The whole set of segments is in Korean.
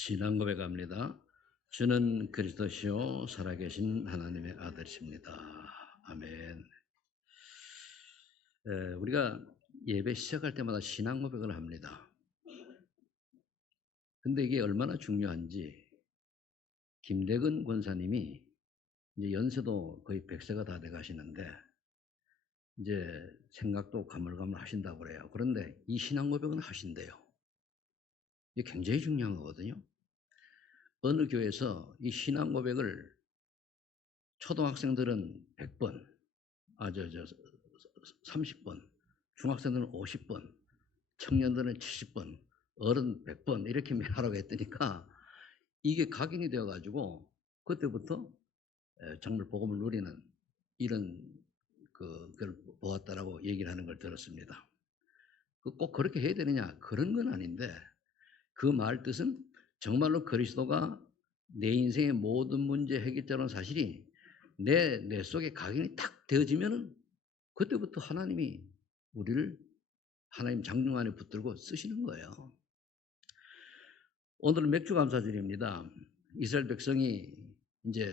신앙 고백합니다. 주는 그리스도시요 살아계신 하나님의 아들이십니다. 아멘. 우리가 예배 시작할 때마다 신앙 고백을 합니다. 근데 이게 얼마나 중요한지 김대근 권사님이 이제 연세도 거의 100세가 다 돼 가시는데 이제 생각도 가물가물 하신다고 그래요. 그런데 이 신앙 고백은 하신대요. 이게 굉장히 중요한 거거든요. 어느 교회에서 이 신앙 고백을 초등학생들은 100번, 30번, 중학생들은 50번, 청년들은 70번, 어른 100번 이렇게 하라고 했더니까 이게 각인이 되어 가지고 그때부터 정말 복음을 누리는 이런 그걸 보았다라고 얘기를 하는 걸 들었습니다. 꼭 그렇게 해야 되느냐? 그런 건 아닌데 그 말 뜻은 정말로 그리스도가 내 인생의 모든 문제 해결자라는 사실이 내 속에 각인이 딱 되어지면은 그때부터 하나님이 우리를 하나님 장중 안에 붙들고 쓰시는 거예요. 오늘은 맥주 감사절입니다. 이스라엘 백성이 이제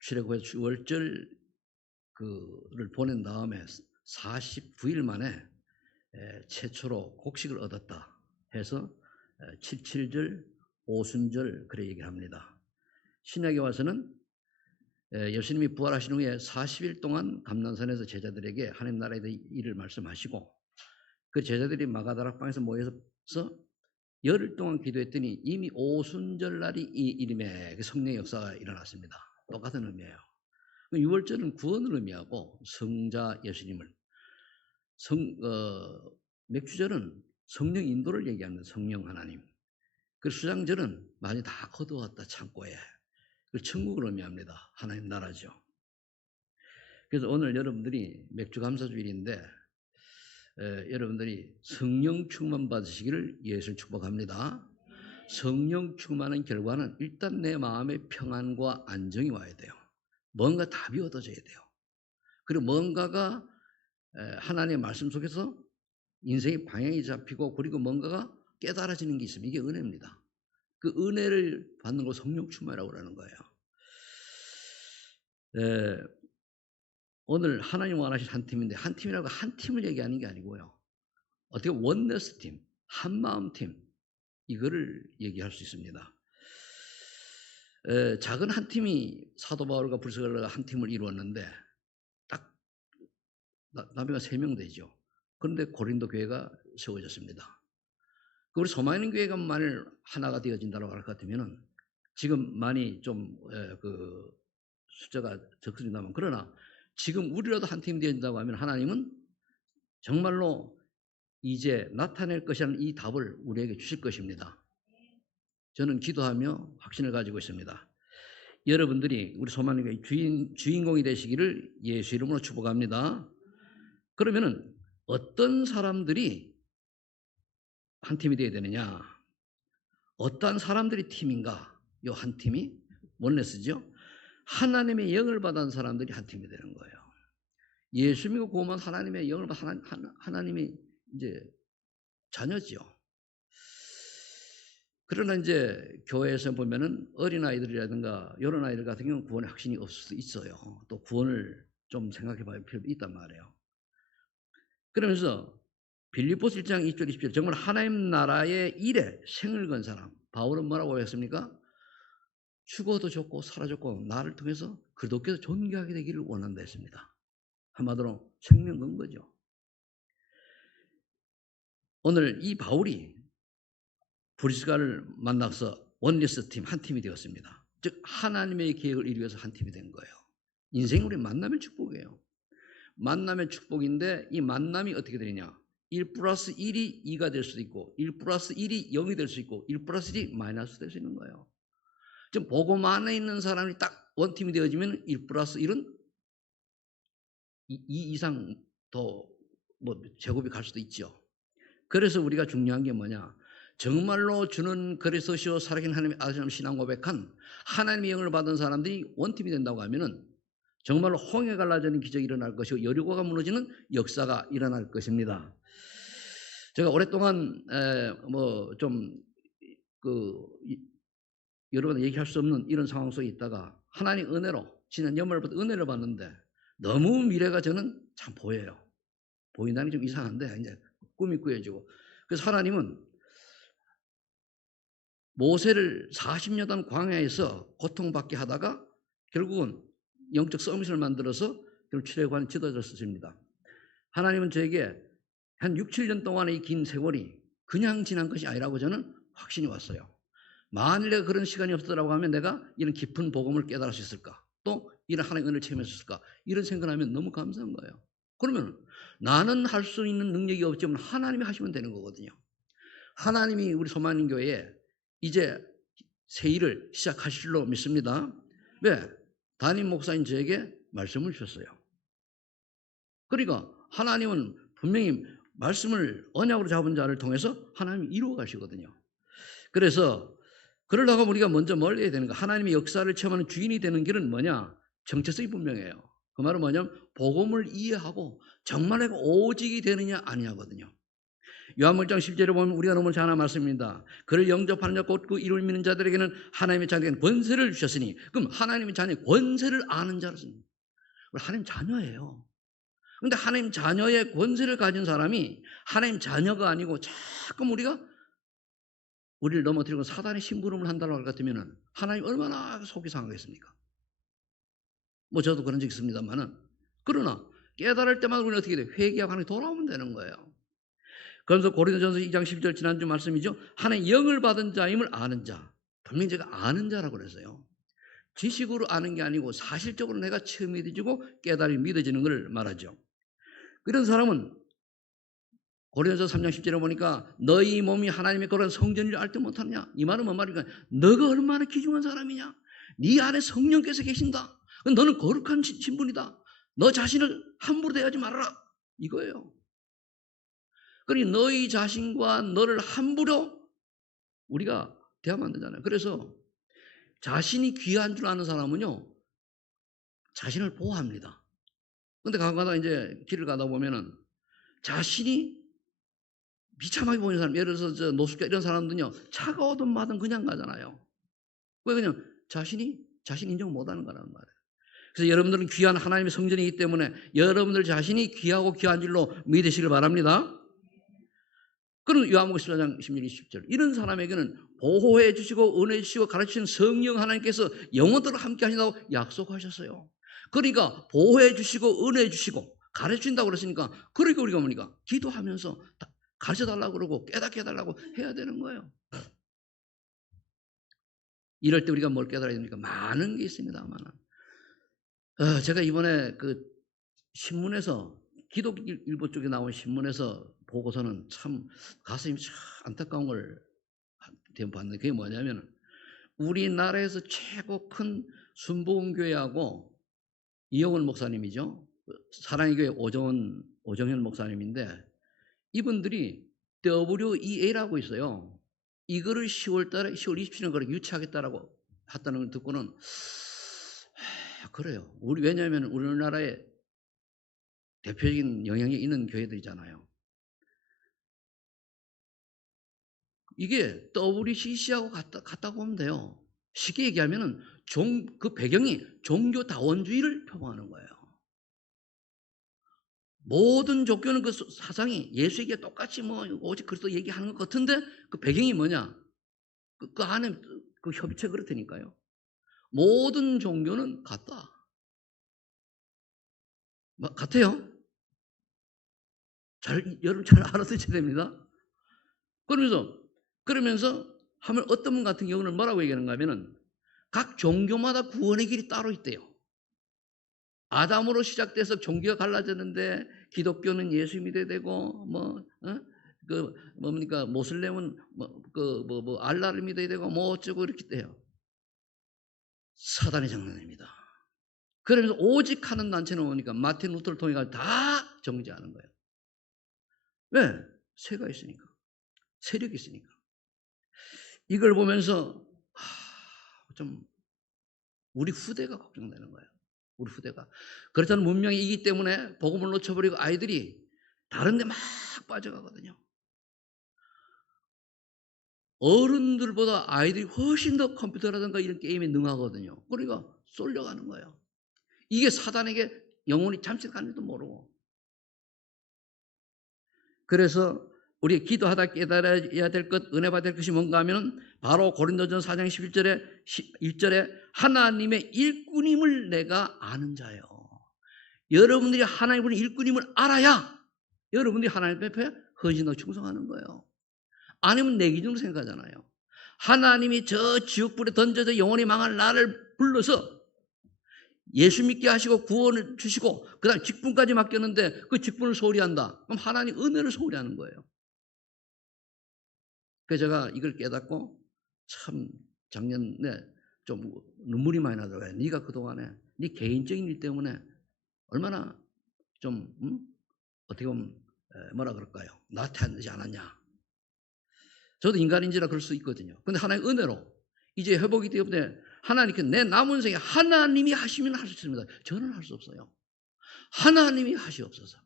출애굽의 월절 그를 보낸 다음에 49일 만에 최초로 곡식을 얻었다 해서 77절, 오순절 그래 얘기를 합니다. 신약에 와서는 예수님이 부활하신 후에 40일 동안 감난산에서 제자들에게 하나님 나라에 대해 일을 말씀하시고 그 제자들이 마가다락방에서 모여서 열흘 동안 기도했더니 이미 오순절 날이 이 이름의 성령의 역사가 일어났습니다. 똑같은 의미예요. 유월절은 구원을 의미하고 성자 예수님을, 맥주절은 성령 인도를 얘기하는 성령 하나님. 그 수장절은 많이 다 거두었다 창고에. 그 천국을 의미합니다. 하나님 나라죠. 그래서 오늘 여러분들이 맥주 감사주일인데 여러분들이 성령 충만 받으시기를 예수를 축복합니다. 성령 충만한 결과는 일단 내 마음의 평안과 안정이 와야 돼요. 뭔가 답이 얻어져야 돼요. 그리고 뭔가가 하나님의 말씀 속에서 인생의 방향이 잡히고 그리고 뭔가가 깨달아지는 게 있으면 이게 은혜입니다. 그 은혜를 받는 걸 성령 충만이라고 그러는 거예요. 오늘 하나님 원하신 한 팀인데 한 팀이라고 한 팀을 얘기하는 게 아니고요. 어떻게 원네스 팀, 한마음 팀 이거를 얘기할 수 있습니다. 작은 한 팀이 사도 바울과 불사가 한 팀을 이루었는데 딱 나비가 3명 되죠. 그런데 고린도 교회가 세워졌습니다. 우리 소망있는 교회가 만일 하나가 되어진다고 할 것 같으면은 지금 많이 좀 그 숫자가 적습니다만 그러나 지금 우리라도 한 팀이 되어진다고 하면 하나님은 정말로 이제 나타낼 것이라는 이 답을 우리에게 주실 것입니다. 저는 기도하며 확신을 가지고 있습니다. 여러분들이 우리 소망의 주인공이 되시기를 예수 이름으로 축복합니다. 그러면은 어떤 사람들이 한 팀이 되어야 되느냐? 어떤 사람들이 팀인가? 요 한 팀이 원네스죠. 하나님의 영을 받은 사람들이 한 팀이 되는 거예요. 예수 믿고 구원한 하나님의 영을 받은 하나님의 이제 자녀죠. 그러나 이제 교회에서 보면은 어린아이들이라든가 이런 아이들 같은 경우는 구원의 확신이 없을 수도 있어요. 또 구원을 좀 생각해 봐야 필요도 있단 말이에요. 그러면서 빌립보서 1장 2절 20절 정말 하나님 나라의 일에 생을 건 사람 바울은 뭐라고 했습니까? 죽어도 좋고 살아졌고 나를 통해서 그리스도께서 존귀하게 되기를 원한다 했습니다. 한마디로 생명 건 거죠. 오늘 이 바울이 브리스가를 만나서 원리스 팀 한 팀이 되었습니다. 즉 하나님의 계획을 이루기 위해서 한 팀이 된 거예요. 인생이 우리 만남의 축복이에요. 만남의 축복인데 이 만남이 어떻게 되느냐? 1 플러스 1이 2가 될 수도 있고 1 플러스 1이 0이 될 수 있고 1 플러스 1이 마이너스 될 수 있는 거예요. 지금 복음 안에 있는 사람이 딱 원팀이 되어지면 1 플러스 1은 2 이상 더 뭐 제곱이 갈 수도 있죠. 그래서 우리가 중요한 게 뭐냐? 정말로 주는 그리스도시요 살아계신 하나님의 아들이라는 신앙 고백한 하나님의 영을 받은 사람들이 원팀이 된다고 하면은 정말로 홍해 갈라지는 기적이 일어날 것이고 여리고가 무너지는 역사가 일어날 것입니다. 제가 오랫동안 뭐 좀 여러분 얘기할 수 없는 이런 상황 속에 있다가 하나님 은혜로 지난 연말부터 은혜를 받는데 너무 미래가 저는 참 보여요. 보인다는 게 좀 이상한데 이제 꿈이 꾸어지고 그래서 하나님은 모세를 40년 광야에서 고통받게 하다가 결국은 영적 서밋을 만들어서 출애굽한 지도자였습니다. 하나님은 저에게 한 6, 7년 동안의 이 긴 세월이 그냥 지난 것이 아니라고 저는 확신이 왔어요. 만일 내가 그런 시간이 없었다고 하면 내가 이런 깊은 복음을 깨달을 수 있을까? 또 이런 하나님의 은혜를 체험할 수 있을까? 이런 생각을 하면 너무 감사한 거예요. 그러면 나는 할 수 있는 능력이 없지만 하나님이 하시면 되는 거거든요. 하나님이 우리 소망인 교회에 이제 새 일을 시작하실 줄로 믿습니다. 왜? 담임 목사님 저에게 말씀을 주셨어요. 그러니까 하나님은 분명히 말씀을 언약으로 잡은 자를 통해서 하나님이 이루어 가시거든요. 그래서 그러려고 우리가 먼저 뭘 해야 되는가? 하나님의 역사를 체험하는 주인이 되는 길은 뭐냐? 정체성이 분명해요. 그 말은 뭐냐면 복음을 이해하고 정말 내가 오직이 되느냐 아니냐거든요. 요한복음 1장 10절에 보면 우리가 너무 잘 아는 말씀입니다. 그를 영접하는 자 곧 그 이름을 믿는 자들에게는 하나님의 자녀에게는 권세를 주셨으니 그럼 하나님의 자녀의 권세를 아는 자로서입니다. 하나님 자녀예요. 그런데 하나님 자녀의 권세를 가진 사람이 하나님 자녀가 아니고 자꾸 우리를 넘어뜨리고 사단의 심부름을 한다고 할 것 같으면 하나님 얼마나 속이 상하겠습니까? 뭐 저도 그런 적 있습니다만은 그러나 깨달을 때마다 우리는 어떻게 돼요? 회개하고 하나님 돌아오면 되는 거예요. 그러면서 고린도전서 2장 12절 지난주 말씀이죠. 하나님 영을 받은 자임을 아는 자. 분명히 제가 아는 자라고 그랬어요. 지식으로 아는 게 아니고 사실적으로 내가 체험이 되지고 깨달음이 믿어지는 걸 말하죠. 이런 사람은 고린도서 3장 10절에 보니까 너희 몸이 하나님의 거룩한 성전을 알지 못하느냐. 이 말은 뭔 말입니까? 너가 얼마나 귀중한 사람이냐. 네 안에 성령께서 계신다. 너는 거룩한 신분이다. 너 자신을 함부로 대하지 말아라. 이거예요. 그러니 너희 자신과 너를 함부로 우리가 대하면 안 되잖아요. 그래서 자신이 귀한 줄 아는 사람은요, 자신을 보호합니다. 근데 가다가 이제 길을 가다 보면은 자신이 비참하게 보이는 사람, 예를 들어서 저 노숙자 이런 사람들은요, 차가워든 마든 그냥 가잖아요. 왜 그냥 자신 인정 못 하는 거라는 말이에요. 그래서 여러분들은 귀한 하나님의 성전이기 때문에 여러분들 자신이 귀하고 귀한 줄로 믿으시길 바랍니다. 그럼 요한복음 14장 16, 20절 이런 사람에게는 보호해 주시고 은혜 주시고 가르치시는 성령 하나님께서 영원토록 함께 하신다고 약속하셨어요. 그러니까 보호해 주시고 은혜 주시고 가르친다고 그랬으니까 그러니까 우리가 뭡니까? 기도하면서 가르쳐달라고 그러고 깨닫게 해달라고 해야 되는 거예요. 이럴 때 우리가 뭘 깨달아야 됩니까? 많은 게 있습니다만 제가 이번에 그 신문에서 기독일보 쪽에 나온 신문에서 보고서는 참 가슴이 참 안타까운 걸 봤는데 그게 뭐냐면 우리나라에서 최고 큰 순복음교회하고 이영훈 목사님이죠. 사랑의 교회 오정현 목사님인데 이분들이 WEA라고 있어요. 이거를 10월 27일 거를 유치하겠다라고 했다는 걸 듣고는 그래요. 왜냐하면 우리나라에 대표적인 영향이 있는 교회들이잖아요. 이게 WCC하고 같다고 보면 돼요. 쉽게 얘기하면은 그 배경이 종교다원주의를 표방하는 거예요. 모든 종교는 그 사상이 예수에게 똑같이 오직 그리스도 얘기하는 것 같은데 그 배경이 뭐냐? 그 안에 그 협의체 그렇다니까요. 모든 종교는 같다. 같아요. 여러분 잘 알아두셔야 됩니다. 그러면서 하면 어떤 분 같은 경우는 뭐라고 얘기하는가 하면은 각 종교마다 구원의 길이 따로 있대요. 아담으로 시작돼서 종교가 갈라졌는데 기독교는 예수 믿어야 되고 뭡니까 모슬렘은 알라를 믿어야 되고 어쩌고 이렇게 돼요. 사단의 장난입니다. 그러면서 오직 하는 단체는 뭡니까 마틴 루터를 통해 가지고 다 정지하는 거예요. 왜? 세가 있으니까. 세력이 있으니까. 이걸 보면서 좀 우리 후대가 걱정되는 거예요. 우리 후대가. 그렇다는 문명이 이기 때문에 복음을 놓쳐버리고 아이들이 다른 데 막 빠져가거든요. 어른들보다 아이들이 훨씬 더 컴퓨터라든가 이런 게임에 능하거든요. 그러니까 쏠려가는 거예요. 이게 사단에게 영혼이 잠식하는지도 모르고. 그래서 우리 기도하다 깨달아야 될 것, 은혜 받을 것이 뭔가 하면 바로 고린도전서 4장 11절에 1절에 하나님의 일꾼임을 내가 아는 자요. 여러분들이 하나님의 일꾼임을 알아야 여러분들이 하나님 앞에 헌신하고 충성하는 거예요. 아니면 내 기준으로 생각하잖아요. 하나님이 저 지옥불에 던져서 영원히 망할 나를 불러서 예수 믿게 하시고 구원을 주시고 그 다음 직분까지 맡겼는데 그 직분을 소홀히 한다. 그럼 하나님 은혜를 소홀히 하는 거예요. 그래서 제가 이걸 깨닫고 참 작년에 좀 눈물이 많이 나더라고요. 네가 그동안에 네 개인적인 일 때문에 얼마나 좀 어떻게 보면 뭐라 그럴까요? 나태하지 않았냐. 저도 인간인지라 그럴 수 있거든요. 그런데 하나님의 은혜로 이제 회복이 되었는데 하나님께 내 남은 생에 하나님이 하시면 할 수 있습니다. 저는 할 수 없어요. 하나님이 하시옵소서.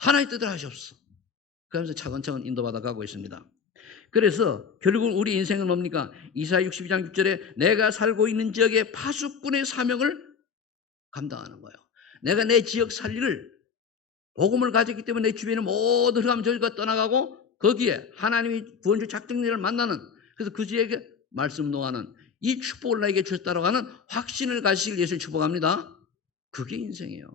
하나님 뜻대로 하시옵소서. 그러면서 차근차근 인도받아 가고 있습니다. 그래서 결국 우리 인생은 뭡니까? 이사야 62장 6절에 내가 살고 있는 지역의 파수꾼의 사명을 감당하는 거예요. 내가 내 지역 살리를 복음을 가졌기 때문에 내 주변에 모든 흑암 저주가 떠나가고 거기에 하나님이 구원주 작정자를 만나는 그래서 그 지역에 말씀 노하는 이 축복을 나에게 주셨다고 하는 확신을 가지시길 예수를 축복합니다. 그게 인생이에요.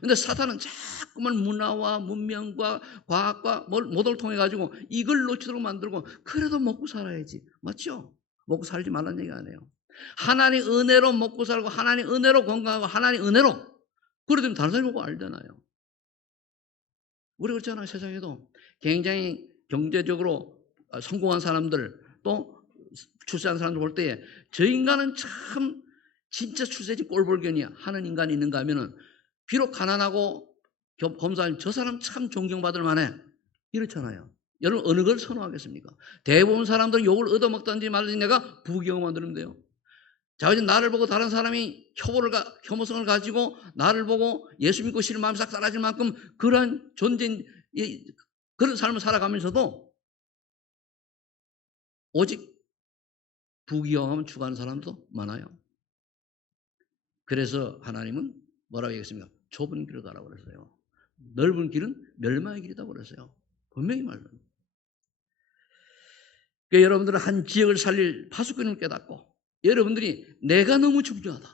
근데 사탄은 자꾸만 문화와 문명과 과학과 모두를 통해 가지고 이걸 놓치도록 만들고 그래도 먹고 살아야지. 맞죠? 먹고 살지 말라는 얘기 아니에요. 하나님 은혜로 먹고 살고 하나님 은혜로 건강하고 하나님 은혜로 그러면 다른 사람이 보고 알잖아요. 우리 그렇잖아요. 세상에도 굉장히 경제적으로 성공한 사람들 또 출세한 사람들 볼 때에 저 인간은 참 진짜 출세지 꼴볼견이야 하는 인간이 있는가 하면은 비록 가난하고 검사하면 저 사람 참 존경받을 만해 이렇잖아요. 여러분 어느 걸 선호하겠습니까? 대부분 사람들은 욕을 얻어먹든지 말든지 내가 부귀영화 만드는 돼요. 자 이제 나를 보고 다른 사람이 혐오성을 가지고 나를 보고 예수 믿고 싫은 마음이 싹 사라질 만큼 그런 존재인 그런 삶을 살아가면서도 오직 부귀영화만 추구하는 사람도 많아요. 그래서 하나님은 뭐라고 얘기했습니까? 좁은 길을 가라고 그랬어요. 넓은 길은 멸망의 길이라고 그랬어요. 분명히 말합니다. 그러니까 여러분들은 한 지역을 살릴 파수꾼을 깨닫고 여러분들이 내가 너무 중요하다.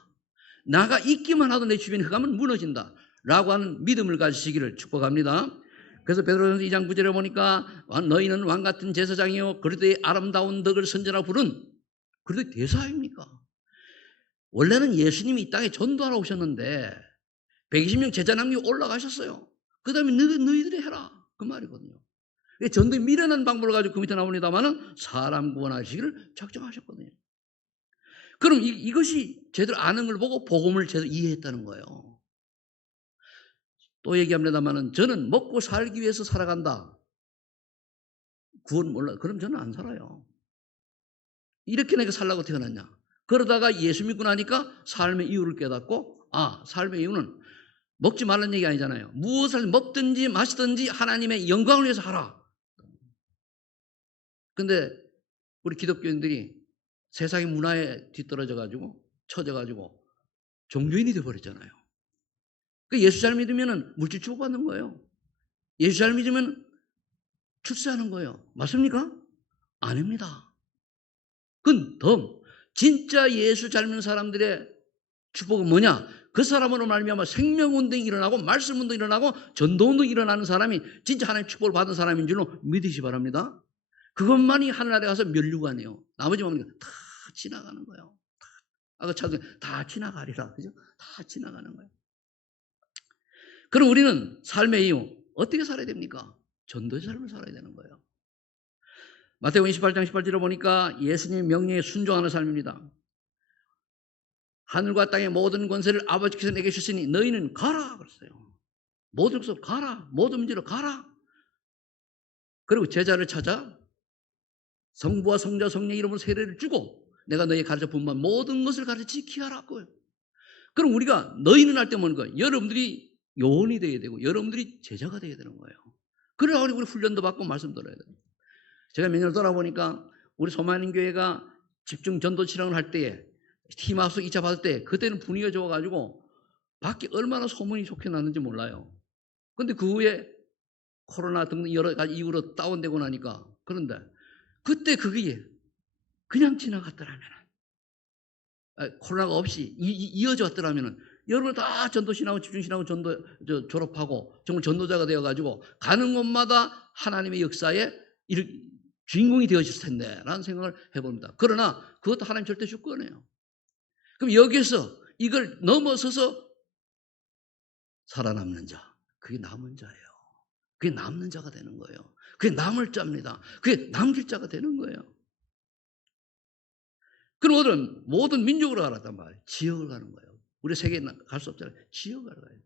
나가 있기만 하도 내 주변의 흑암은 무너진다. 라고 하는 믿음을 가지시기를 축복합니다. 그래서 베드로전서 2장 9절에 보니까 너희는 왕같은 제사장이요 그리스도의 아름다운 덕을 선전하고 부른 그리스도의 대사입니까? 원래는 예수님이 이 땅에 전도하러 오셨는데 120명 제자 남기고 올라가셨어요. 그 다음에 너희들이 해라. 그 말이거든요. 전도에 미련한 방법을 가지고 그 밑에 나옵니다만은 사람 구원하시기를 작정하셨거든요. 그럼 이것이 제대로 아는 걸 보고 복음을 제대로 이해했다는 거예요. 또 얘기합니다만은 저는 먹고 살기 위해서 살아간다. 구원 몰라. 그럼 저는 안 살아요. 이렇게 내가 살라고 태어났냐. 그러다가 예수 믿고 나니까 삶의 이유를 깨닫고 삶의 이유는 먹지 말라는 얘기 아니잖아요. 무엇을 먹든지 마시든지 하나님의 영광을 위해서 하라. 근데 우리 기독교인들이 세상의 문화에 뒤떨어져가지고 처져가지고 종교인이 되어버렸잖아요. 예수 잘 믿으면 물질 축복받는 거예요. 예수 잘 믿으면 출세하는 거예요. 맞습니까? 아닙니다. 그건 진짜 예수 잘 믿는 사람들의 축복은 뭐냐? 그 사람으로 말미암아 생명운동이 일어나고 말씀운동이 일어나고 전도운동이 일어나는 사람이 진짜 하나님의 축복을 받은 사람인 줄로 믿으시 바랍니다. 그것만이 하늘 아래 가서 면류관이에요. 나머지 보면 다 지나가는 거예요. 아까 차도 다 지나가리라. 그죠? 다 지나가는 거예요. 그럼 우리는 삶의 이유 어떻게 살아야 됩니까? 전도의 삶을 살아야 되는 거예요. 마태복음 28장 18절에 보니까 예수님의 명령에 순종하는 삶입니다. 하늘과 땅의 모든 권세를 아버지께서 내게 주시니 너희는 가라 그랬어요. 모든 것으로 가라. 모든 문제로 가라. 그리고 제자를 찾아 성부와 성자 성령의 이름으로 세례를 주고 내가 너희에 가르쳐 본 바 모든 것을 가르쳐 지키라고요. 그럼 우리가 너희는 할 때 뭐는 거예요? 여러분들이 요원이 되어야 되고 여러분들이 제자가 되어야 되는 거예요. 그러다 우리 훈련도 받고 말씀 들어야 돼요. 제가 몇 년을 돌아보니까 우리 소만인 교회가 집중 전도 실행을 할 때에 팀하우스 2차 받을 때 그때는 분위기가 좋아가지고 밖에 얼마나 소문이 좋게 났는지 몰라요. 근데 그 후에 코로나 등등 여러 가지 이유로 다운되고 나니까 그런데 그때 그게 그냥 지나갔더라면 코로나가 없이 이어져 왔더라면 여러분 다 전도신하고 집중신하고 졸업하고 정말 전도자가 되어가지고 가는 곳마다 하나님의 역사에 주인공이 되어질 텐데 라는 생각을 해봅니다. 그러나 그것도 하나님 절대 주권이에요. 그럼 여기서 이걸 넘어서서 살아남는 자, 그게 남은 자예요. 그게 남는 자가 되는 거예요. 그게 남을 자입니다. 그게 남길 자가 되는 거예요. 그럼 모든 민족으로 가란 말이에요. 지역을 가는 거예요. 우리 세계에 갈 수 없잖아요. 지역을 가야 돼요.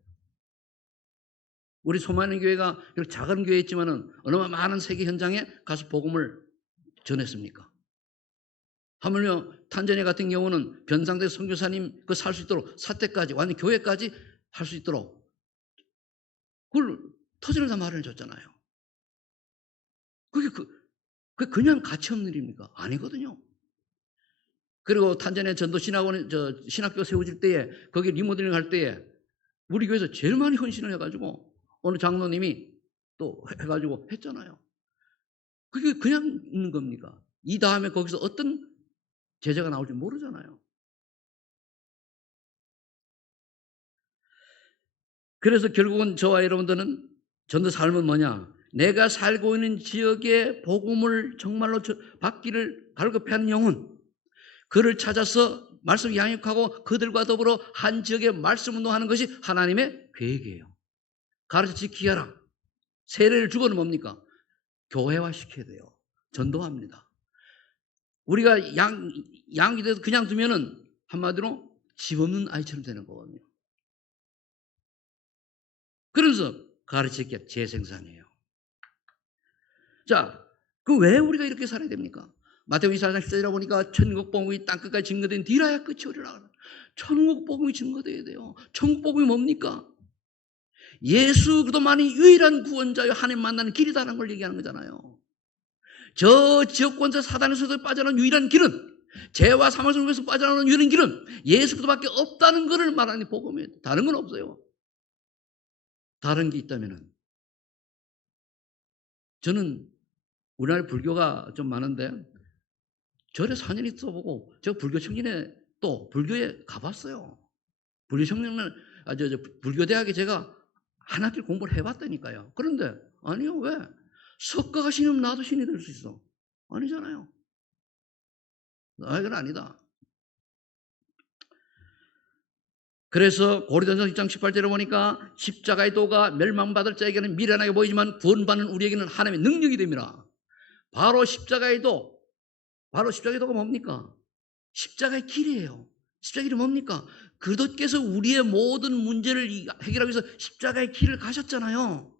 우리 소만인 교회가 이렇게 작은 교회였지만은 얼마나 많은 세계 현장에 가서 복음을 전했습니까? 하물며 탄자니아 같은 경우는 변상대 선교사님 그 살 수 있도록 사태까지 완전 교회까지 할 수 있도록 그걸 터전을 다 마련해 줬잖아요. 그게 그냥 가치 없는 일입니까? 아니거든요. 그리고 탄자니아 전도 신학교 세워질 때에 거기 리모델링 할 때에 우리 교회에서 제일 많이 헌신을 해가지고 어느 장로님이 또 해가지고 했잖아요. 그게 그냥 있는 겁니까? 이 다음에 거기서 어떤 제자가 나올지 모르잖아요. 그래서 결국은 저와 여러분들은 전도 삶은 뭐냐? 내가 살고 있는 지역의 복음을 정말로 받기를 갈급해하는 영혼, 그를 찾아서 말씀 양육하고 그들과 더불어 한 지역에 말씀 운동하는 것이 하나님의 계획이에요. 가르쳐 지키게 하라. 세례를 주고는 뭡니까? 교회화 시켜야 돼요. 전도합니다. 우리가 양이 돼서 그냥 두면은 한마디로 집 없는 아이처럼 되는 거거든요. 그래서 가르치기 재생산이에요. 자, 그 왜 우리가 이렇게 살아야 됩니까? 마태복음 24장 14절에 보니까 천국 복음이 땅끝까지 증거된 뒤라야 끝이 오리라. 천국 복음이 증거돼야 돼요. 천국 복음이 뭡니까? 예수 그리스도만이 유일한 구원자요 하나님 만나는 길이다라는 걸 얘기하는 거잖아요. 저 지역권자 사단에서 빠져나오는 유일한 길은, 죄와 사망 속에서 빠져나오는 유일한 길은 예수 그리스도밖에 없다는 것을 말하는 복음이에요. 다른 건 없어요. 다른 게 있다면은 저는 우리나라 불교가 좀 많은데 절에 4년 있어보고 저 불교 청년회 또 불교에 가봤어요. 불교 청년은 불교대학에 제가 한 학기 공부를 해봤다니까요. 그런데 아니요. 왜? 석가가 신이면 나도 신이 될 수 있어. 아니잖아요. 이건 아니다. 그래서 고린도전서 1장 18절에 보니까 십자가의 도가 멸망받을 자에게는 미련하게 보이지만 구원받는 우리에게는 하나님의 능력이 됩니다. 바로 십자가의 도가 뭡니까? 십자가의 길이에요. 십자가의 길이 뭡니까? 그리스도께서 우리의 모든 문제를 해결하기 위해서 십자가의 길을 가셨잖아요.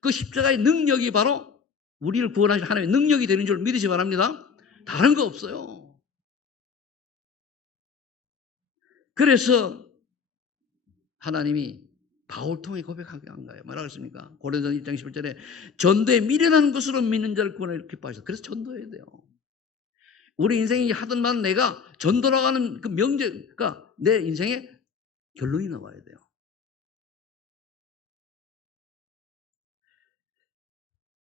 그 십자가의 능력이 바로 우리를 구원하실 하나님의 능력이 되는 줄 믿으시기 바랍니다. 다른 거 없어요. 그래서 하나님이 바울 통해 고백하게 한 거예요. 뭐라고 했습니까? 고린도전서 1장 11절에 전도에 미련한 것으로 믿는 자를 구원하여 기뻐하셔서 그래서 전도해야 돼요. 우리 인생이 하던 말 내가 전도라고 하는 그 명제가 내 인생의 결론이 나와야 돼요.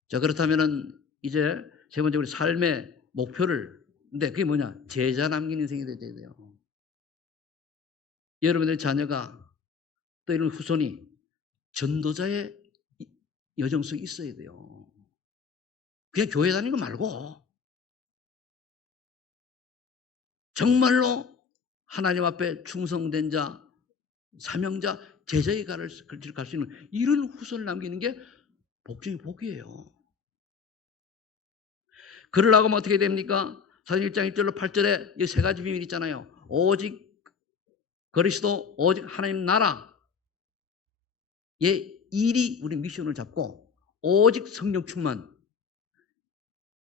자, 그렇다면은 이제 세 번째 우리 삶의 목표를, 근데 그게 뭐냐? 제자 남긴 인생이 돼야 돼요. 여러분들의 자녀가 또 이런 후손이 전도자의 여정성이 있어야 돼요. 그냥 교회 다니는 거 말고 정말로 하나님 앞에 충성된 자, 사명자, 제자의 길을 갈 수 있는 이런 후손을 남기는 게 복중의 복이에요. 그러려고 하면 어떻게 됩니까? 사도행 1장 1절로 8절에 이 세 가지 비밀이 있잖아요. 오직 그리스도, 오직 하나님 나라의 일이 우리 미션을 잡고 오직 성령 충만,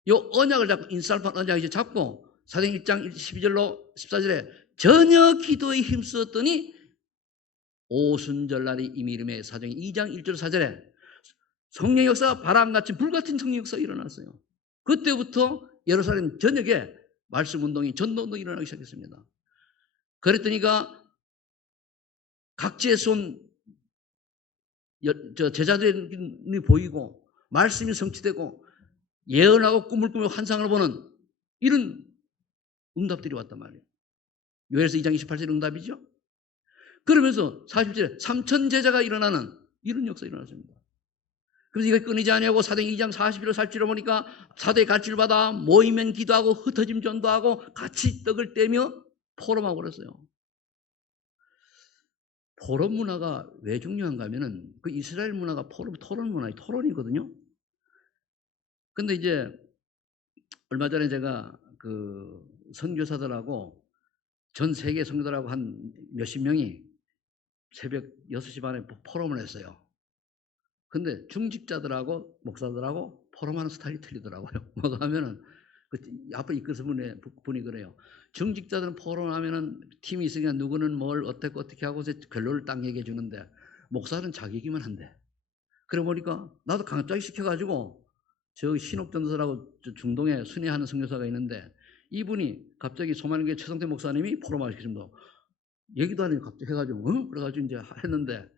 요 언약을 잡고 인살판 언약을 이제 잡고 사도행 1장 12절로 14절에 전혀 기도에 힘쓰었더니 오순절날이 이미 이름에 사도행 2장 1절 4절에 성령 역사가 바람같이 불같은 성령 역사가 일어났어요. 그때부터 예루살렘 전역에 말씀 운동이, 전도 운동이 일어나기 시작했습니다. 그랬더니가 각지에서 온 제자들이 보이고 말씀이 성취되고 예언하고 꿈을 꾸며 환상을 보는 이런 응답들이 왔단 말이에요. 요엘서 2장 28절 응답이죠. 그러면서 40절에 3천 제자가 일어나는 이런 역사가 일어났습니다. 그래서 이거 끊이지 아니하고 사도행 2장 41절 40절에 보니까 사도의 갈취를 받아 모이면 기도하고 흩어짐 전도하고 같이 떡을 떼며 포럼하고 그랬어요. 포럼 문화가 왜 중요한가 하면은 그 이스라엘 문화가 토론 문화의 토론이거든요. 근데 이제 얼마 전에 제가 그 선교사들하고 전 세계 선교사들하고 한 몇십 명이 새벽 6시 반에 포럼을 했어요. 근데 중직자들하고 목사들하고 포럼하는 스타일이 틀리더라고요. 뭐가 하면은 그 앞에 이끌어서 분이 그래요. 중직자들은 포럼하면은 팀이 있으니까 누구는 뭘 어떻게 하고 결론을 딱 얘기해 주는데 목사는 자기 얘기만 한대. 그래 보니까 나도 갑자기 시켜가지고 저 신옥전도사라고 중동에 순회하는 선교사가 있는데 이분이 갑자기 소만교회 최성태 목사님이 포럼하시겠습니다. 얘기도 안 해요. 갑자기 해가지고 그래가지고 이제 했는데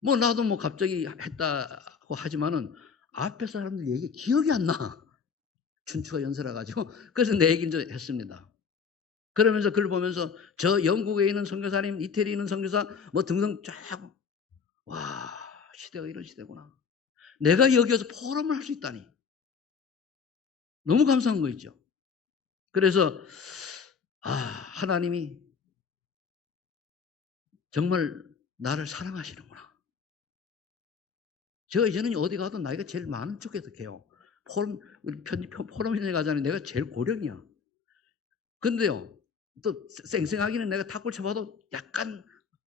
뭐 나도 뭐 갑자기 했다고 하지만은 앞에 사람들 얘기 기억이 안 나. 춘추가 연세라 가지고 그래서 내 얘기는 좀 했습니다. 그러면서 그걸 보면서 저 영국에 있는 선교사님, 이태리에 있는 선교사 뭐 등등 쫙 와 시대가 이런 시대구나. 내가 여기 와서 포럼을 할 수 있다니 너무 감사한 거 있죠. 그래서 하나님이 정말 나를 사랑하시는구나. 제가 이제는 어디 가도 나이가 제일 많은 쪽에서 해요. 포럼에 가자니 내가 제일 고령이야. 근데요, 또 쌩쌩하기는 내가 탁구를 쳐봐도 약간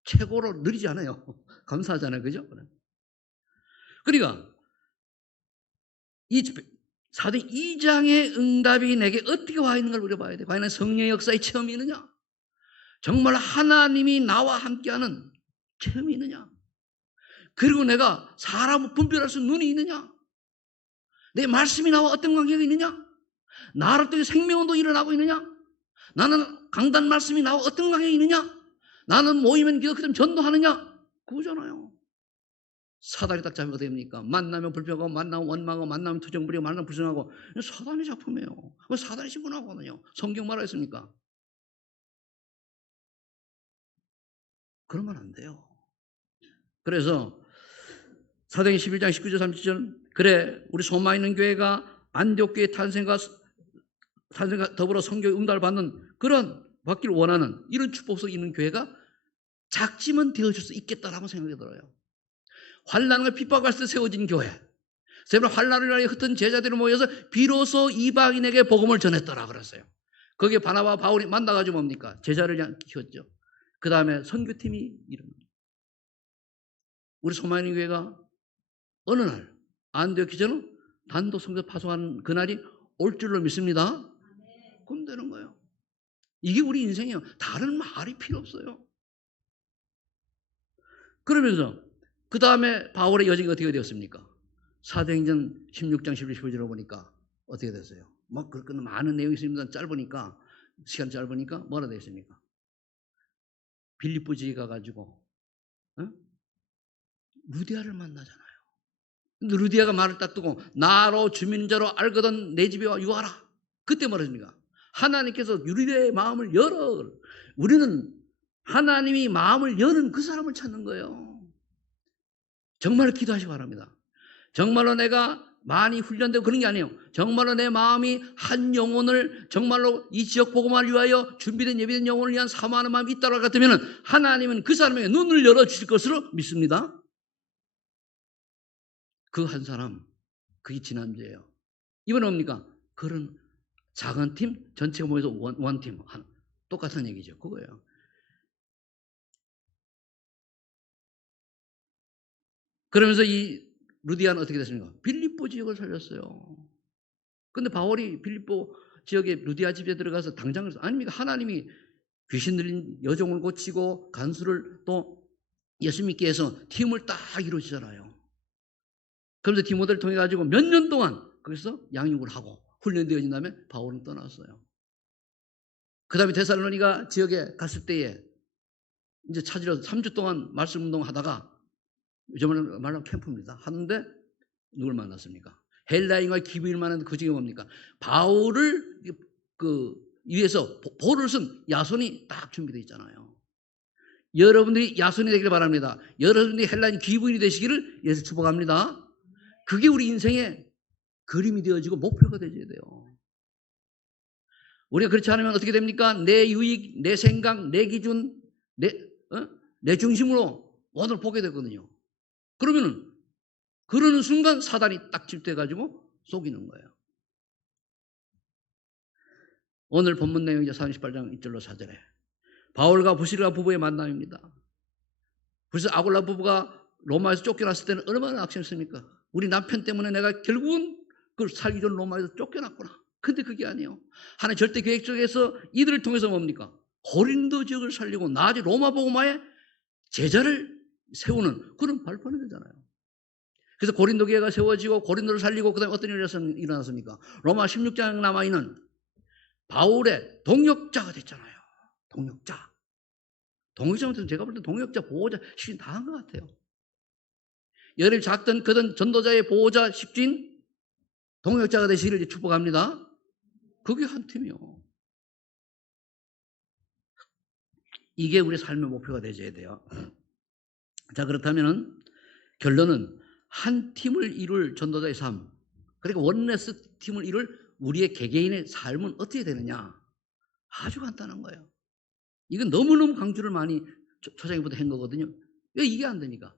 최고로 느리지 않아요. 감사하잖아요. 그죠? 그러니까 이 사도행 2장의 응답이 내게 어떻게 와 있는 걸 우리가 봐야 돼. 과연 성령의 역사의 체험이 있느냐? 정말 하나님이 나와 함께하는 체험이 있느냐? 그리고 내가 사람을 분별할 수 있는 눈이 있느냐? 내 말씀이 나와 어떤 관계가 있느냐? 나를 통해 생명운동 일어나고 있느냐? 나는 강단 말씀이 나와 어떤 관계가 있느냐? 나는 모이면 기도 그럼 전도하느냐? 그거잖아요. 사단이 딱 잡으면 됩니까? 만나면 불평하고 만나면 원망하고 만나면 투정 부리고 만나면 불성하고 사단의 작품이에요. 사단이 신분하거든요. 성경 말하겠습니까? 그러면 안 돼요. 그래서 사도행 11장 19절 30절 그래 우리 소마 있는 교회가 안디옥교회 탄생과 더불어 성교의 응답을 받는 그런 받기를 원하는 이런 축복이 있는 교회가 작지만 되어줄 수 있겠다라고 생각이 들어요. 환난과 핍박할 때 세워진 교회. 세번 환난을 위하여 흩은 제자들이 모여서 비로소 이방인에게 복음을 전했더라 그랬어요. 거기에 바나바와 바울이 만나가지고 뭡니까? 제자를 키웠죠. 그 다음에 선교팀이 일어납니다. 우리 소마인 교회가 어느 날 안디옥 기전은 단독 성교 파송하는 그날이 올 줄로 믿습니다. 그럼 되는 거예요. 이게 우리 인생이에요. 다른 말이 필요 없어요. 그러면서 그 다음에 바울의 여정이 어떻게 되었습니까? 사도행전 16장 11절로 보니까 어떻게 됐어요? 막 그렇게 많은 내용이 있습니다. 짧으니까 시간 짧으니까 뭐라 되어 있습니까? 빌립보 지에 가가지고 루디아를 만나잖아요. 근데 루디아가 말을 딱 두고 나로 주민자로 알거든 내 집에 유하라. 그때 말했습니까? 하나님께서 루디아의 마음을 열어. 우리는 하나님이 마음을 여는 그 사람을 찾는 거예요. 정말 기도하시기 바랍니다. 정말로 내가 많이 훈련되고 그런 게 아니에요. 정말로 내 마음이 한 영혼을 정말로 이 지역 복음화를 위하여 준비된 예비된 영혼을 위한 사모하는 마음이 있다고 같으면 하나님은 그 사람에게 눈을 열어주실 것으로 믿습니다. 그 한 사람, 그게 지난주예요. 이번에 뭡니까? 그런 작은 팀, 전체가 모여서 원팀, 똑같은 얘기죠. 그거예요. 그러면서 이 루디아는 어떻게 됐습니까? 빌립보 지역을 살렸어요. 근데 바울이 빌립보 지역에 루디아 집에 들어가서 당장을 아닙니까? 하나님이 귀신 들린 여종을 고치고 간수를 또 예수 믿게 해서 팀을 딱 이루어지잖아요. 그런데 디모데를 통해 가지고 몇 년 동안 거기서 양육을 하고 훈련되어진 다음에 바울은 떠났어요. 그 다음에 데살로니가 지역에 갔을 때에 이제 찾으러 3주 동안 말씀 운동하다가 요즘은 말로 캠프입니다. 하는데 누굴 만났습니까? 헬라인과 기브인을 만났는데 그 중에 뭡니까? 바울을 위해서 볼을 쓴 야손이 딱 준비되어 있잖아요. 여러분들이 야손이 되기를 바랍니다. 여러분들이 헬라인 기브인이 되시기를 예수 축복합니다. 그게 우리 인생의 그림이 되어지고 목표가 되어야 돼요. 우리가 그렇지 않으면 어떻게 됩니까? 내 유익, 내 생각, 내 기준, 내 중심으로 오늘 보게 되거든요. 그러면은 그러는 순간 사단이 딱 집대가지고 속이는 거예요. 오늘 본문 내용 이제 38장 1절로 4절에 바울과 부실라 부부의 만남입니다. 그래서 아굴라 부부가 로마에서 쫓겨났을 때는 얼마나 악심했습니까? 우리 남편 때문에 내가 결국은 그 살기 전 로마에서 쫓겨났구나. 근데 그게 아니에요. 하나님 절대 계획 속에서 이들을 통해서 뭡니까? 고린도 지역을 살리고 나중에 로마 복음화에 제자를 세우는 그런 발판이 되잖아요. 그래서 고린도 교회가 세워지고 고린도를 살리고 그다음에 어떤 일이 일어났습니까? 로마 16장 남아있는 바울의 동역자가 됐잖아요. 동역자. 동역자는 제가 볼 때 동역자, 보호자, 식진 다 한 것 같아요. 여러분이 작든 크든 전도자의 보호자, 식진, 동역자가 되시기를 축복합니다. 그게 한 팀이요. 이게 우리 삶의 목표가 되어야 돼요. 자, 그렇다면 결론은 한 팀을 이룰 전도자의 삶, 그러니까 원네스 팀을 이룰 우리의 개개인의 삶은 어떻게 되느냐? 아주 간단한 거예요. 이건 너무너무 강조를 많이 초장부터 한 거거든요. 왜 이게 안 되니까?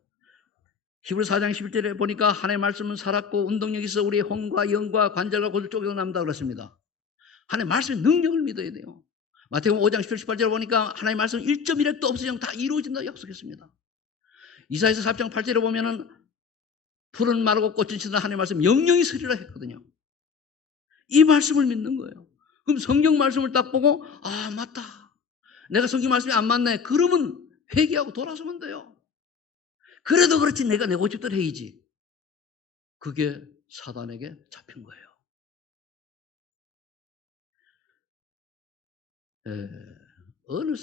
히브리서 4장 11절에 보니까 하나님의 말씀은 살았고 운동력이 있어 우리의 혼과 영과 관절과 골을 쪼개고 남다 그랬습니다. 하나님의 말씀의 능력을 믿어야 돼요. 마태복음 5장 17, 18절에 보니까 하나님의 말씀은 1.1핵도 없어지면 다 이루어진다고 약속했습니다. 이사야서 4장 8절에 보면은 푸른 마르고 꽃은 시든 하나님의 말씀 영영이 서리라 했거든요. 이 말씀을 믿는 거예요. 그럼 성경 말씀을 딱 보고 아 맞다. 내가 성경 말씀이 안 맞네. 그러면 회개하고 돌아서면 돼요. 그래도 그렇지 내가 내 고집대로 해야지. 그게 사단에게 잡힌 거예요. 어느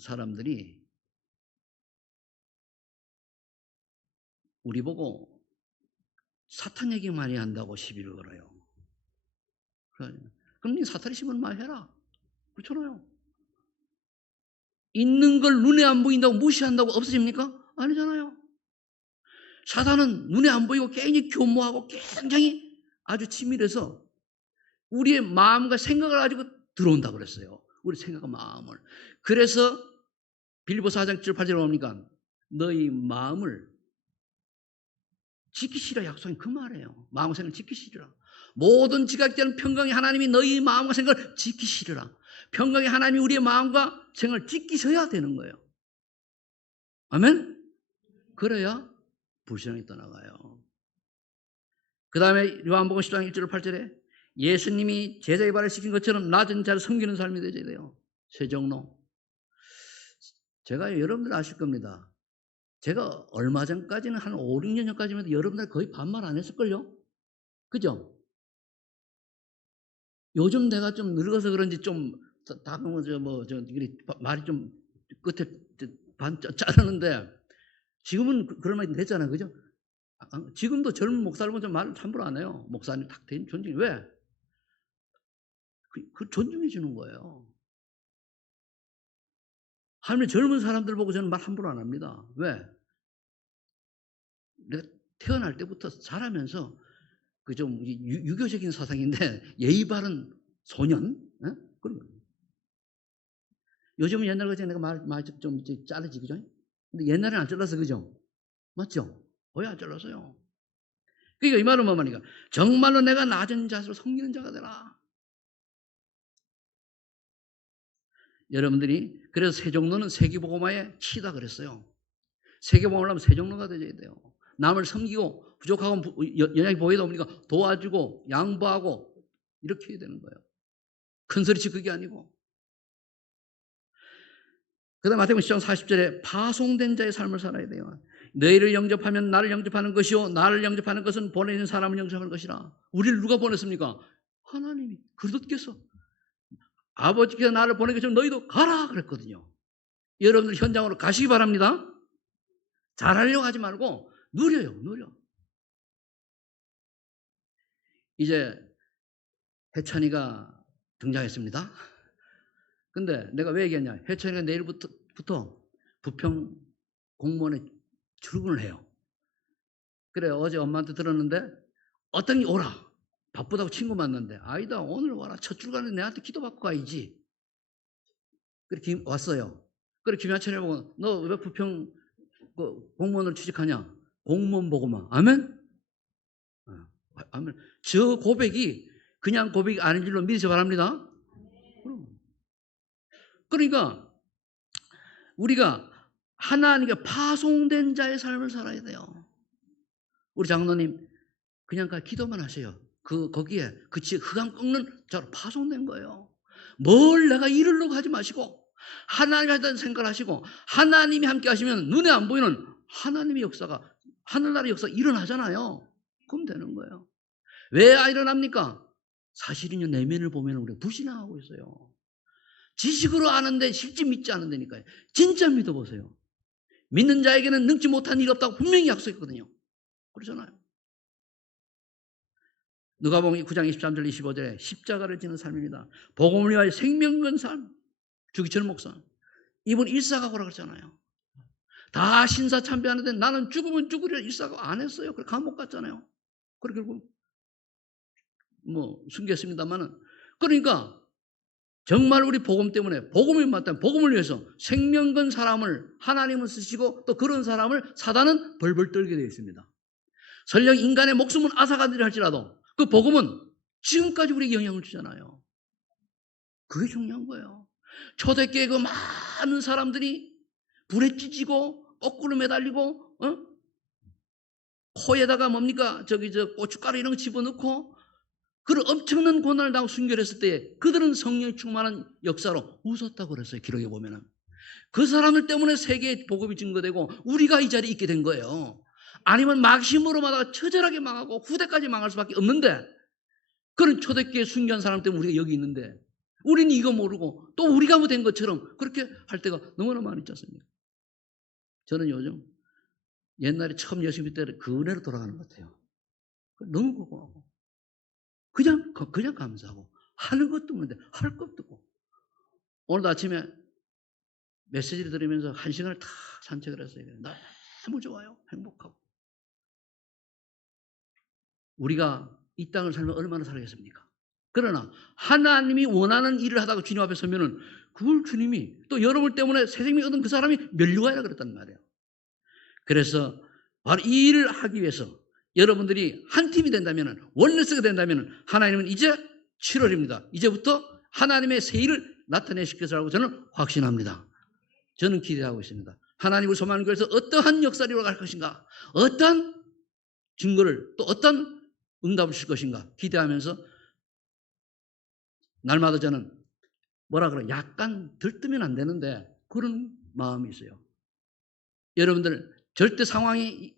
사람들이 우리 보고 사탄 얘기 많이 한다고 시비를 걸어요. 그럼 네 사탄이 시비를 많이 해라. 그렇잖아요. 있는 걸 눈에 안 보인다고 무시한다고 없어집니까? 아니잖아요. 사단은 눈에 안 보이고 굉장히 교모하고 굉장히 아주 치밀해서 우리의 마음과 생각을 가지고 들어온다고 그랬어요. 우리 생각과 마음을. 그래서 빌립보서 4장 7, 8절에 뭡니까? 너희 마음을 지키시라 약속이 그 말이에요. 마음과 생각을 지키시리라. 모든 지각되는 평강의 하나님이 너희 마음과 생각을 지키시리라. 평강의 하나님이 우리의 마음과 생각을 지키셔야 되는 거예요. 아멘? 그래야 불신앙이 떠나가요. 그 다음에 요한복음 10장 1절 8절에 예수님이 제자의 발을 씻긴 것처럼 낮은 자를 섬기는 삶이 되어야 돼요. 세종로. 제가 여러분들 아실 겁니다. 제가 얼마 전까지는 한 5, 6년 전까지만 해도 여러분들 거의 반말 안 했을걸요? 그죠? 요즘 내가 좀 늙어서 그런지 좀 말이 좀 끝에 반 자르는데 지금은 그럴 만이 됐잖아요. 그죠? 지금도 젊은 목사를 보면 말을 함부로 안 해요. 목사님 딱 존중해. 왜? 그 존중해 주는 거예요. 하나님 젊은 사람들 보고 저는 말 함부로 안 합니다. 왜? 내가 태어날 때부터 자라면서 그 좀 유교적인 사상인데 예의 바른 소년? 그런 거. 요즘은 옛날 같이 내가 말 좀 자르지, 그죠? 근데 옛날에는 안 잘랐어, 그죠? 맞죠? 왜 안 잘랐어요? 그러니까 이 말은 뭐니까 정말로 내가 낮은 자세로 섬기는 자가 되라. 여러분들이 그래서 세종로는 세계복음화에 치다 그랬어요. 세계복음을 하면 세종로가 되어야 돼요. 남을 섬기고 부족하고 연약이 보여도 뭡니까? 도와주고 양보하고 이렇게 해야 되는 거예요. 큰소리치 그게 아니고. 그 다음 마태복음 10장 40절에 파송된 자의 삶을 살아야 돼요. 너희를 영접하면 나를 영접하는 것이요 나를 영접하는 것은 보내는 사람을 영접하는 것이라. 우리를 누가 보냈습니까? 하나님이. 그렇겠어. 아버지께서 나를 보내기 전에 너희도 가라 그랬거든요. 여러분들 현장으로 가시기 바랍니다. 잘하려고 하지 말고 누려. 이제 해찬이가 등장했습니다. 근데 내가 왜 얘기했냐. 해찬이가 내일부터 부평 공무원에 출근을 해요. 그래 어제 엄마한테 들었는데 어떤 오라. 바쁘다고 친구 만났는데 아니다 오늘 와라. 첫 출근에 내한테 기도받고 가야지. 그렇게 왔어요. 그래 김야찬이 보고 너 왜 부평 공무원을 취직하냐. 공무원 보고만. 아멘? 아멘. 저 고백이 그냥 고백이 아닌 줄로 믿으시 바랍니다. 그러니까 우리가 하나님께 파송된 자의 삶을 살아야 돼요. 우리 장로님 그냥 기도만 하세요. 거기에 그치 흑암 꺾는 자로 파송된 거예요. 뭘 내가 이루려고 하지 마시고 하나님에 대한 생각을 하시고 하나님이 함께 하시면 눈에 안 보이는 하나님의 역사가 하늘나라의 역사가 일어나잖아요. 그럼 되는 거예요. 왜 안 일어납니까? 사실은요 내면을 보면 우리가 불신하고 있어요. 지식으로 아는데 실제 믿지 않는다니까요. 진짜 믿어보세요. 믿는 자에게는 능지 못한 일이 없다고 분명히 약속했거든요. 그러잖아요. 누가복음 9장 23절 25절에 십자가를 지는 삶입니다. 복음을 위하여 생명 건 삶. 주기철 목사. 이분 일사각오라 그랬잖아요. 다 신사참배하는데 나는 죽으면 죽으리라 일사각오 안 했어요. 그래 감옥 갔잖아요. 그래 결국 숨겼습니다만은 그러니까 정말 우리 복음 때문에 복음이 맞다면 복음을 위해서 생명 건 사람을 하나님은 쓰시고 또 그런 사람을 사단은 벌벌 떨게 되어 있습니다. 설령 인간의 목숨은 앗아가리라 할지라도 그 복음은 지금까지 우리에게 영향을 주잖아요. 그게 중요한 거예요. 초대교회 그 많은 사람들이 불에 찢지고 거꾸로 매달리고 코에다가 고춧가루 이런 거 집어넣고 그런 엄청난 고난을 당하고 순결했을 때 그들은 성령이 충만한 역사로 웃었다고 그랬어요. 기록에 보면은. 그 사람들 때문에 세계의 복음이 증거되고 우리가 이 자리에 있게 된 거예요. 아니면 막심으로 마다가 처절하게 망하고 후대까지 망할 수밖에 없는데 그런 초대교회 순교한 사람 때문에 우리가 여기 있는데 우리는 이거 모르고 또 우리가 뭐 된 것처럼 그렇게 할 때가 너무나 많이 있지 않습니까? 저는 요즘 옛날에 처음 예수 믿을 때 그 은혜로 돌아가는 것 같아요. 너무 고마워. 그냥 감사하고 하는 것도 없는데 할 것도 없고 오늘도 아침에 메시지를 들으면서 1시간을 다 산책을 했어요. 너무 좋아요. 행복하고 우리가 이 땅을 살면 얼마나 살겠습니까? 그러나 하나님이 원하는 일을 하다가 주님 앞에 서면은 그걸 주님이 또 여러분 때문에 새 생명 얻은 그 사람이 멸류관이라 그랬단 말이에요. 그래서 바로 이 일을 하기 위해서 여러분들이 한 팀이 된다면 원내스가 된다면 하나님은 이제 7월입니다. 이제부터 하나님의 새 일을 나타내실 것이라고 저는 확신합니다. 저는 기대하고 있습니다. 하나님을 소망하는 교회에서 어떠한 역사를 이루어갈 것인가 어떠한 증거를 또 어떤 응답을 주실 것인가 기대하면서 날마다 저는 약간 들뜨면 안 되는데 그런 마음이 있어요. 여러분들 절대 상황이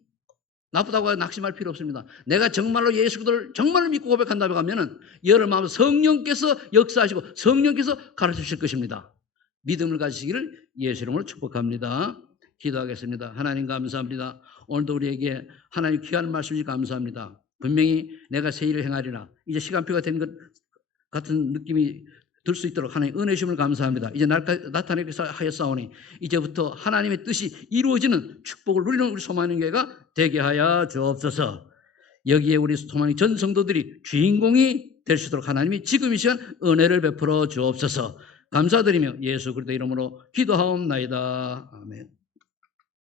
나쁘다고 낙심할 필요 없습니다. 내가 정말로 예수 그리스도를 정말로 믿고 고백한다고 하면은 여러분 마음에 성령께서 역사하시고 성령께서 가르쳐 주실 것입니다. 믿음을 가지시기를 예수 이름으로 축복합니다. 기도하겠습니다. 하나님 감사합니다. 오늘도 우리에게 하나님 귀한 말씀 주시 감사합니다. 분명히 내가 새 일을 행하리라. 이제 시간표가 된 것 같은 느낌이 들 수 있도록 하나님 은혜 주심을 감사합니다. 이제 나타내게 하였사오니 이제부터 하나님의 뜻이 이루어지는 축복을 누리는 우리 소망의 교회가 되게 하여 주옵소서. 여기에 우리 소망의 전 성도들이 주인공이 될 수 있도록 하나님이 지금 이 시간 은혜를 베풀어 주옵소서. 감사드리며 예수 그리스도 이름으로 기도하옵나이다. 아멘.